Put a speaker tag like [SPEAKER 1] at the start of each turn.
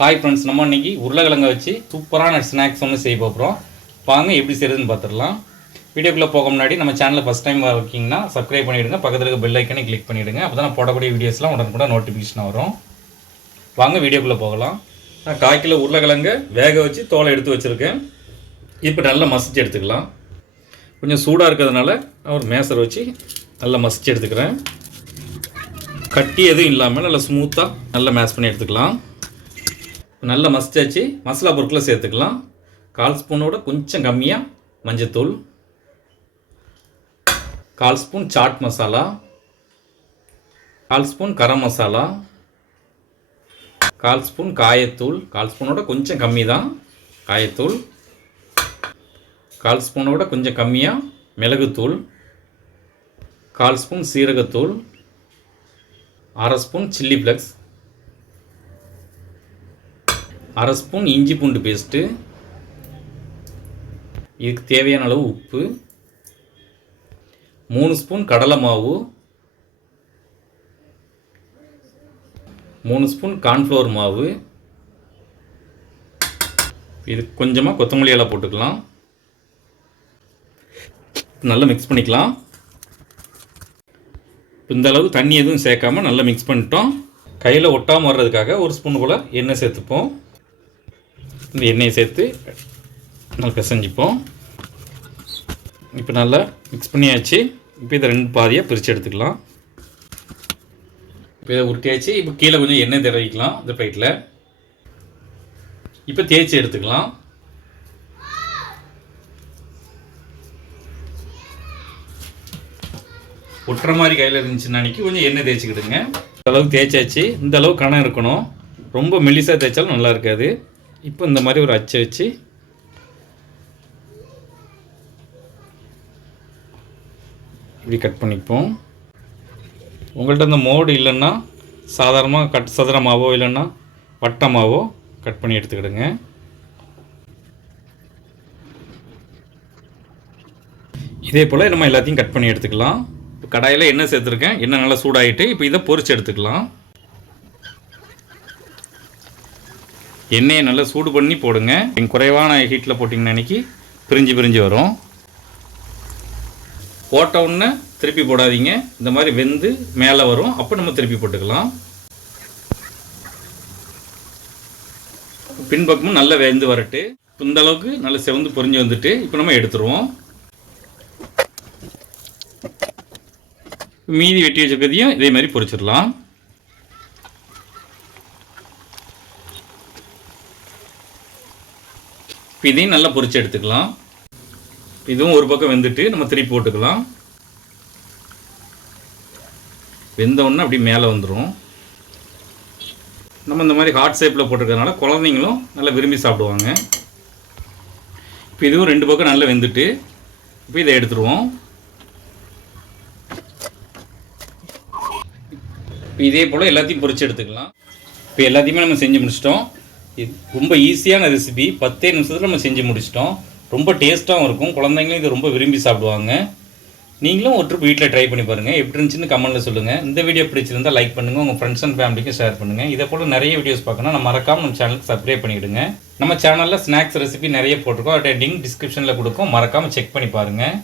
[SPEAKER 1] Hi friends நம்ம இன்னைக்கு உருளைக்கிழங்க வச்சு சூப்பரான ஸ்நாக்ஸ் ஒன்று செய்ய போகிறோம் வாங்க எப்படி செய்யறதுன்னு பார்த்துடலாம் வீடியோக்குள்ளே போக முன்னாடி நம்ம சேனலில் ஃபஸ்ட் டைம் இருக்கீங்கன்னா சப்ஸ்கிரைப் பண்ணிவிடுங்க பக்கத்தில் இருக்க பெல் ஐக்கனை கிளிக் பண்ணிவிடுங்க அப்போ தான் போடக்கூடிய வீடியோஸ்லாம் உடனுக்குடன் நோட்டிஃபிகேஷன் வரும். வாங்க வீடியோக்குள்ளே போகலாம். நான் கால் கிலோ வேக வச்சு தோலை எடுத்து வச்சுருக்கேன். இப்போ நல்லா மசிச்சு எடுத்துக்கலாம். கொஞ்சம் சூடாக இருக்கிறதுனால நான் ஒரு மேசர் வச்சு நல்லா மசிச்சு எடுத்துக்கிறேன். கட்டி எதுவும் இல்லாமல் நல்லா ஸ்மூத்தாக நல்லா மேஷ் பண்ணி எடுத்துக்கலாம். நல்ல மசிச்சாச்சு. மசாலா பொருட்களை சேர்த்துக்கலாம். கால் ஸ்பூனோட கொஞ்சம் கம்மியாக மஞ்சத்தூள். கால் ஸ்பூன் சாட் மசாலா. கால் ஸ்பூன் கரம் மசாலா. கால் ஸ்பூன் காயத்தூள். கால் ஸ்பூனோட கொஞ்சம் கம்மி தான் காயத்தூள். கால் ஸ்பூனோட கொஞ்சம் கம்மியாக மிளகுத்தூள். கால் ஸ்பூன் சீரகத்தூள். அரை ஸ்பூன் சில்லி ஃப்ளக்ஸ். அரை ஸ்பூன் இஞ்சி பூண்டு பேஸ்ட்டு. இதுக்கு தேவையான அளவு உப்பு. மூணு ஸ்பூன் கடலை மாவு. மூணு ஸ்பூன் கார்ன்ஃப்ளவர் மாவு. இது கொஞ்சமாக கொத்தமல்லி இலை போட்டுக்கலாம். நல்லா மிக்ஸ் பண்ணிக்கலாம். இந்த அளவு தண்ணி எதுவும் சேர்க்காம நல்லா மிக்ஸ் பண்ணிட்டோம். கையில் ஒட்டாமல் வர்றதுக்காக ஒரு ஸ்பூன் போல் எண்ணெய் சேர்த்துப்போம். இந்த எண்ணெயை சேர்த்து நல்லா பிசைஞ்சிப்போம். இப்போ நல்லா மிக்ஸ் பண்ணியாச்சு. இப்போ இதை ரெண்டு பாதியாக பிரித்து எடுத்துக்கலாம். இப்போ இதை உருட்டியாச்சு. இப்போ கீழே கொஞ்சம் எண்ணெய் தடவிக்கலாம் இந்த பிளேட்டில் இப்போ தேய்ச்சி எடுத்துக்கலாம். ஒட்டுற மாதிரி கையில் இருந்துச்சுன்னு அன்றைக்கி கொஞ்சம் எண்ணெய் தேய்ச்சிக்கிடுங்க. இந்த அளவுக்கு தேய்ச்சாச்சு. இந்த அளவு கணம் இருக்கணும். ரொம்ப மெல்லிசாக தேய்ச்சாலும் நல்லா இருக்காது. இப்போ இந்த மாதிரி ஒரு அச்சை வச்சு இப்படி கட் பண்ணிப்போம். உங்கள்கிட்ட இந்த மோடு இல்லைன்னா சாதாரணமாக கட் சதுரமாவோ இல்லைன்னா வட்டமாவோ கட் பண்ணி எடுத்துக்கிடுங்க. இதே போல் நம்ம எல்லாத்தையும் கட் பண்ணி எடுத்துக்கலாம். இப்போ கடாயில் எண்ணெய் சேர்த்துருக்கேன். எண்ணெய் நல்லா சூடாகிட்டு இப்போ இதை பொறிச்சு எடுத்துக்கலாம். எண்ணெயை நல்லா சூடு பண்ணி போடுங்க. நீங்கள் குறைவான ஹீட்டில் போட்டிங்கன்னா அன்றைக்கி பிரிஞ்சு பிரிஞ்சு வரும். போட்ட உடனே திருப்பி போடாதீங்க. இந்த மாதிரி வெந்து மேலே வரும். அப்போ நம்ம திருப்பி போட்டுக்கலாம். பின்பக்கமும் நல்லா வெந்து வரட்டு. இந்த அளவுக்கு நல்லா செவந்து பொரிஞ்சு வந்துட்டு இப்போ நம்ம எடுத்துருவோம். மீதி வெட்டி வச்சிருக்கிறதையும் இதே மாதிரி பொரிச்சிடலாம். இப்போ இதையும் நல்லா பொரிச்சு எடுத்துக்கலாம். இதுவும் ஒரு பக்கம் வெந்துட்டு நம்ம திருப்பி போட்டுக்கலாம். வெந்தவுடனே அப்படி மேலே வந்துடும் நம்ம இந்த மாதிரி ஹாட் ஷேப்பில் போட்டிருக்கிறதுனால குழந்தைங்களும் நல்லா விரும்பி சாப்பிடுவாங்க. இப்போ இதுவும் ரெண்டு பக்கம் நல்லா வெந்துட்டு இப்போ இதை எடுத்துருவோம். இப்போ இதே போல் எல்லாத்தையும் பொறிச்சு எடுத்துக்கலாம். இப்போ எல்லாத்தையுமே நம்ம செஞ்சு முடிச்சிட்டோம். இது ரொம்ப ஈஸியான ரெசிபி பத்தே நிமிஷத்தில் நம்ம செஞ்சு முடிச்சிட்டோம். ரொம்ப டேஸ்ட்டாகவும் இருக்கும். குழந்தைங்களும் இது ரொம்ப விரும்பி சாப்பிடுவாங்க. நீங்களும் ஒரு ட்ரிப் வீட்டில் ட்ரை பண்ணி பாருங்கள் எப்படி இருந்துச்சுன்னு கமெண்ட்டில் சொல்லுங்கள் இந்த வீடியோ பிடிச்சிருந்தா லைக் பண்ணுங்கள் உங்கள் ஃப்ரெண்ட்ஸ் அண்ட் ஃபேமிலிக்கும் ஷேர் பண்ணுங்கள் இதை போல் நிறைய வீடியோஸ் பார்க்கணும் நம்ம நம்ம சேனலுக்கு சப்ஸ்கிரைப் பண்ணிவிடுங்க நம்ம சேனலில் ஸ்நாக்ஸ் ரெசிபி நிறைய போட்டிருக்கோம். அதோட லிங்க் டிஸ்கிரிப்ஷனில் கொடுக்கும். மறக்காமல் செக் பண்ணி பாருங்கள்